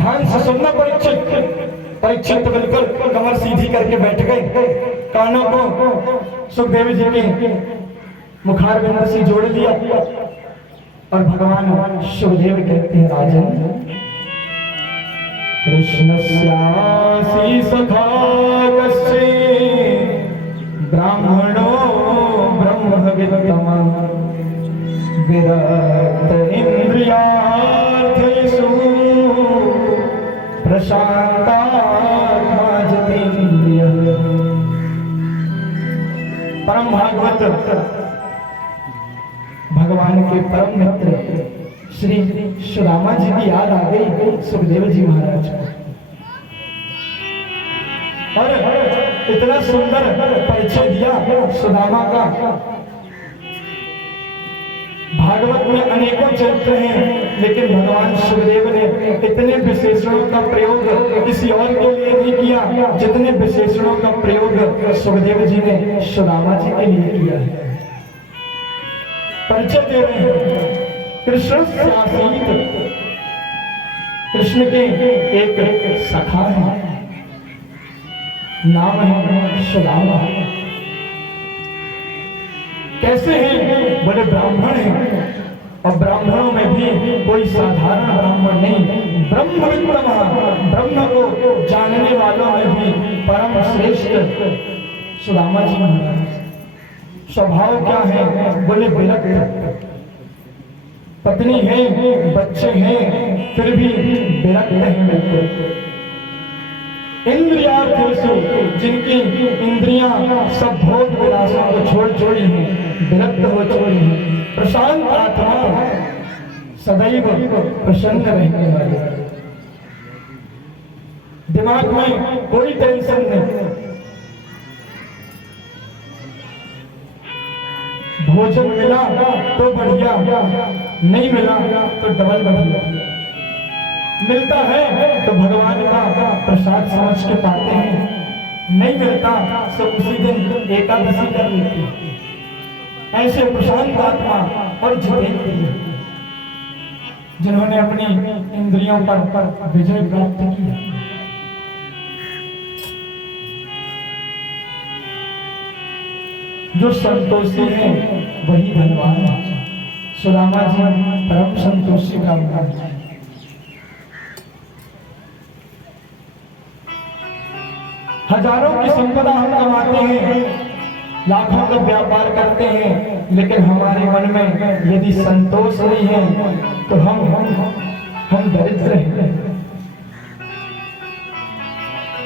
ध्यान से सुनना परीक्षित। परीक्षित तो बिल्कुल कमर सीधी करके बैठ गए, कानों को सुखदेव जी के मुखार बिंद से जोड़ लिया और भगवान सुखदेव कहते हैं, राजन कृष्णस्यासि सखा कश्चित् ब्राह्मणो ब्रह्मवित्तम विरक्त इंद्रियार्थेषु प्रशांतात्मा जितेन्द्रियः। परम भागवत भगवान के परम मित्र श्री सुदामा जी की याद आ गई सुखदेव जी महाराज को, और इतना सुंदर परिचय दिया सुदामा का। भागवत में अनेकों चरित्र हैं, लेकिन भगवान सुखदेव ने इतने विशेषणों का प्रयोग किसी और के लिए नहीं किया जितने विशेषणों का प्रयोग सुखदेव जी ने सुदामा जी के लिए किया है। परिचय दे रहे हैं, कृष्ण स्यासीत, कृष्ण के एक सखा है, नाम है सुदामा। कैसे हैं? बड़े ब्राह्मण हैं, और ब्राह्मणों में भी कोई साधारण ब्राह्मण नहीं, ब्रह्मवित्तम, ब्रह्म को जानने वालों में भी परम श्रेष्ठ सुदामा जी महाराज। स्वभाव क्या है? बोले विरक्त, पत्नी है, बच्चे हैं, फिर भी विरक्त हैं बिल्कुल। इंद्रियार्थेषु, जिनकी इंद्रियां सब भोग विलासों को छोड़ छोड़ी हैं, विरक्त हो छोड़ी हैं। प्रशांत आत्मा, सदैव प्रसन्न रहने वाले, दिमाग में कोई टेंशन नहीं। भोजन मिला तो बढ़िया, नहीं मिला तो डबल बढ़िया। मिलता है तो भगवान का प्रसाद समझ के पाते हैं, नहीं मिलता तो उसी दिन एकादशी कर लेते हैं। ऐसे प्रशांत आत्मा और जितेंद्रिय, जिन्होंने अपनी इंद्रियों पर विजय प्राप्त किया। जो संतोषी है वही धनवान है। सुदामा जी परम संतोषी ब्राह्मण है। हजारों की संपदा हम कमाते हैं, लाखों का व्यापार करते हैं, लेकिन हमारे मन में यदि संतोष नहीं है तो हम दरिद्र हैं।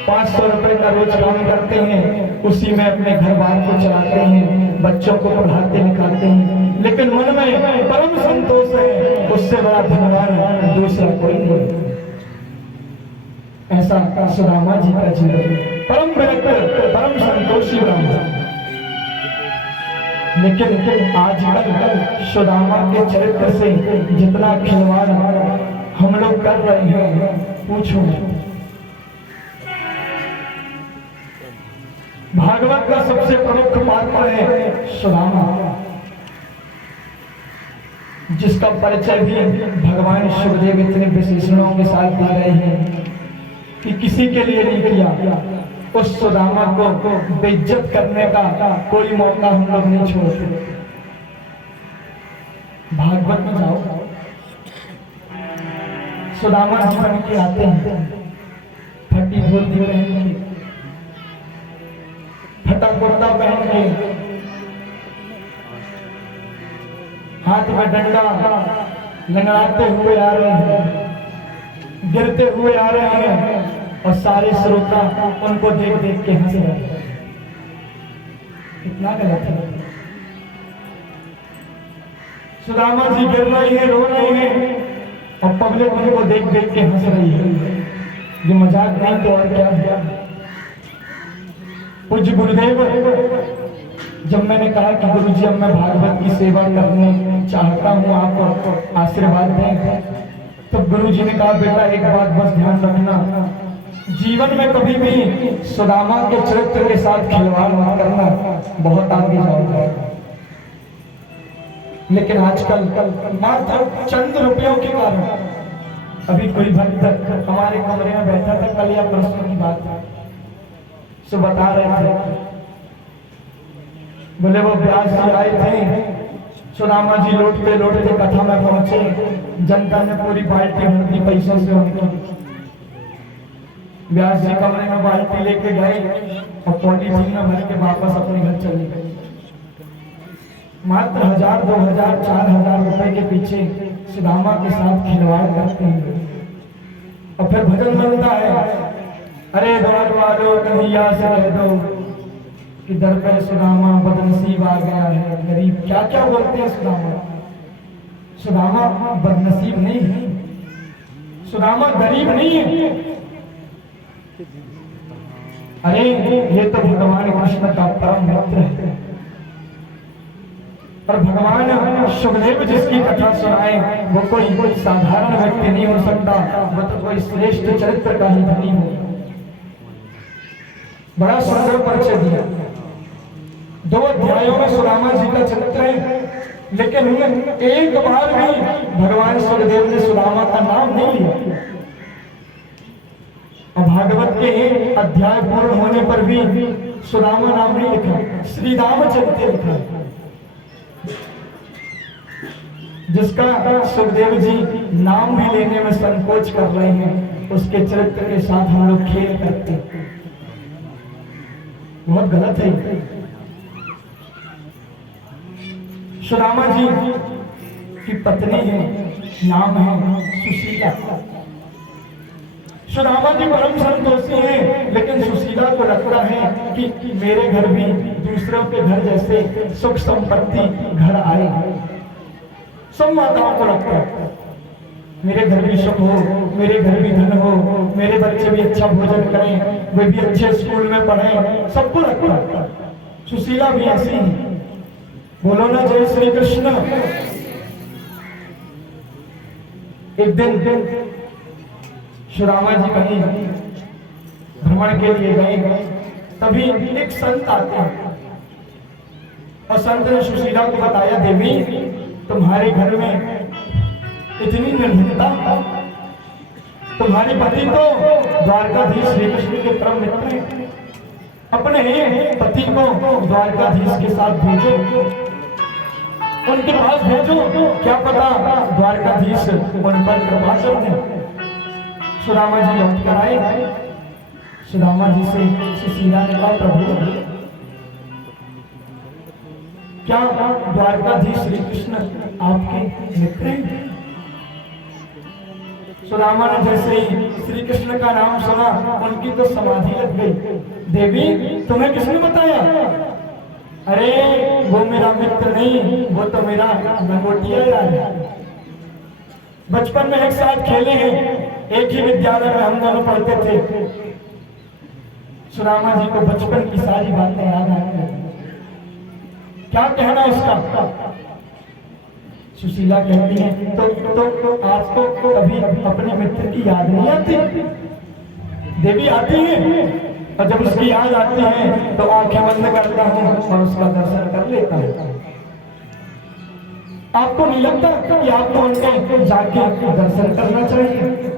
500 रुपए का रोज काम करते हैं, उसी में अपने घर बार को चलाते हैं, बच्चों को पढ़ाते लिखाते हैं, लेकिन मन में परम संतोष है, उससे बड़ा धनवान दूसरा कोई नहीं। ऐसा सुदामा जी का जीवन, परम विरक्त, परम संतोषी ब्राह्मण। लेकिन आजकल सुदामा के चरित्र से जितना खिलवाड़ हम लोग कर रहे हैं, पूछो। भागवत का सबसे प्रमुख पात्र है सुदामा, जिसका परिचय भी भगवान सुखदेव इतने विशेषणों के साथ दे रहे हैं कि किसी के लिए नहीं किया। उस सुदामा को बेइज्जत करने का कोई मौका हम लोग नहीं छोड़ते। भागवत में जाओ, सुदामा जी बन के आते हैं, फटी धोती पहन के, फटा कुर्ता पहन के, हाथ में डंडा लंगड़ाते हुए आ रहे हैं, गिरते हुए आ रहे हैं, और सारे श्रोता उनको देख देख के हंस रहे हैं। कितना गलत है। सुदामा जी गिर रही है, रो रहे हैं, और पब्लिक उनको देख देख के हंस रही है। ये मजाक नहीं तो और क्या है। पूज्य गुरुदेव, जब मैंने कहा कि गुरुजी अब मैं भागवत की सेवा करने चाहता हूँ, आप आशीर्वाद दें, तो गुरुजी ने कहा बेटा एक बात बस ध्यान रखना, जीवन में कभी भी सुदामा के चरित्र के साथ खिलवाड़ मत करना, बहुत आगे जाओगे। लेकिन आजकल मात्र चंद रुपयों के कारण अभी कोई भक्त हमारे कमरे में बैठा था, कल या परसों की बात है, सो बता रहे थे, बोले वो व्यास जी आए थे, सुदामा जी लौटते लौटते कथा में पहुंचे, जनता ने पूरी बाल्टी भर दी पैसों से उनकी। व्यास जी कमरे में बाल्टी लेके गए और पॉलीथीन में भर के वापस अपने घर चले गए। मात्र 1000, 2000, 4000 रुपए के पीछे सुदामा के साथ खिलवाड़ करते हैं। और फिर भजन बनता है, अरे द्वार वालों कन्हैया से कह दो कि दर पे सुदामा बदनसीब आ गया है गरीब। क्या क्या बोलते हैं सुदामा। सुदामा बदनसीब नहीं है, सुदामा गरीब नहीं है। अरे ये तो भगवान कृष्ण का परम मित्र है। और भगवान सुखदेव जिसकी कथा सुनाए वो कोई साधारण व्यक्ति नहीं हो सकता, वो तो कोई श्रेष्ठ चरित्र का ही धनी हो। बड़ा सुंदर परिचय दिया। 2 अध्यायों में सुदामा जी का चरित्र है, लेकिन एक बार भी भगवान सुखदेव ने सुदामा का नाम नहीं लिया। और भागवत के अध्याय पूर्ण होने पर भी सुदामा नाम नहीं लिखा, श्री रामचरित्र लिखा। जिसका सुखदेव जी नाम भी लेने में संकोच कर रहे हैं, उसके चरित्र के साथ हम लोग खेल करते हैं, बहुत गलत है। सुदामा जी की पत्नी है, नाम है सुशीला। सुदामा जी परम संतोषी हैं, लेकिन सुशीला को लगता है कि मेरे घर भी दूसरों के घर जैसे सुख संपत्ति घर आए। सब माताओं को लगता है मेरे घर भी सुख हो, मेरे घर भी धन हो, मेरे बच्चे भी अच्छा भोजन करें, वे भी अच्छे स्कूल में पढ़ें, सबको लगता है। सुशीला भी ऐसी है। बोलो ना जय श्री कृष्ण। एक दिन सुदामा जी कहीं भ्रमण के लिए गए, तभी एक संत आते हैं और संत ने सुशीला को बताया, देवी तुम्हारे घर में इतनी निर्धनता, तुम्हारे पति तो द्वारकाधीश श्री कृष्ण के परम मित्र हैं, अपने पति को द्वारकाधीश के साथ भेजो, उनके पास भेजो, क्या पता द्वारकाधीश उन पर कृपा कर दें। सुदामा जी लौट कर आए। सुदामा जी से सुशीला ने कहा, प्रभु क्या द्वारकाधीश श्री कृष्ण आपके मित्र हैं? सुदामा ने जैसे ही श्री कृष्ण का नाम सुना, उनकी तो समाधि लग गई। देवी तुम्हें किसने बताया? अरे वो मेरा मित्र नहीं, वो तो मेरा लंगोटिया यार है। बचपन में एक साथ खेले हैं, एक ही विद्यालय में हम दोनों पढ़ते थे। सुदामा जी को बचपन की सारी बातें याद आने लगी। क्या कहना उसका? सुशीला कहती है, तो आपको कभी अपने मित्र की याद नहीं आती? देवी आती है, और जब उसकी याद आती है तो आंखें बंद करता हूँ और उसका दर्शन कर लेता हूँ। आपको नहीं लगता कि आपको उनके जाके दर्शन करना चाहिए?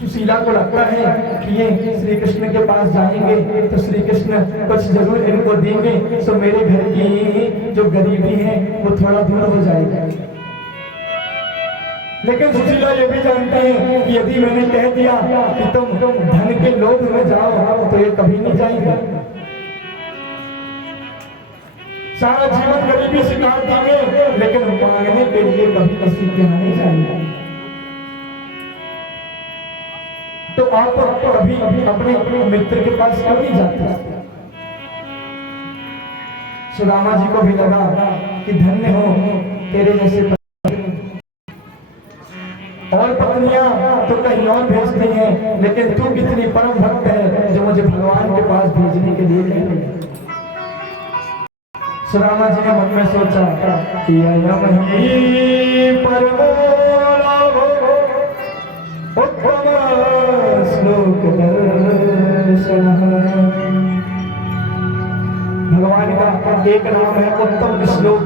सुशीला को लगता है कि ये श्री कृष्ण के पास जाएंगे तो श्री कृष्ण कुछ जरूर इनको देंगे, तो मेरे घर की जो गरीबी है वो थोड़ा दूर हो जाएगा। लेकिन सुशीला ये भी जानते हैं कि यदि मैंने कह दिया कि तुम धन के लोभ में जाओ तो ये कभी नहीं जाएंगे। सारा जीवन गरीबी शिकार देंगे, लेकिन मांगने के लिए कभी किसी के नहीं जाएंगे। तो आप कभी अपने मित्र के पास क्यों नहीं जाते? सुदामा जी को भी लगा कि धन्य हो तेरे जैसे। और पत्नियां तो कहीं और भेजती हैं, लेकिन तू कितनी परम भक्त है जो मुझे भगवान के पास भेजने के लिए कह रही है। सुदामा जी ने मन में सोचा कि श्लोक दर्शन, भगवान का एक नाम है उत्तम श्लोक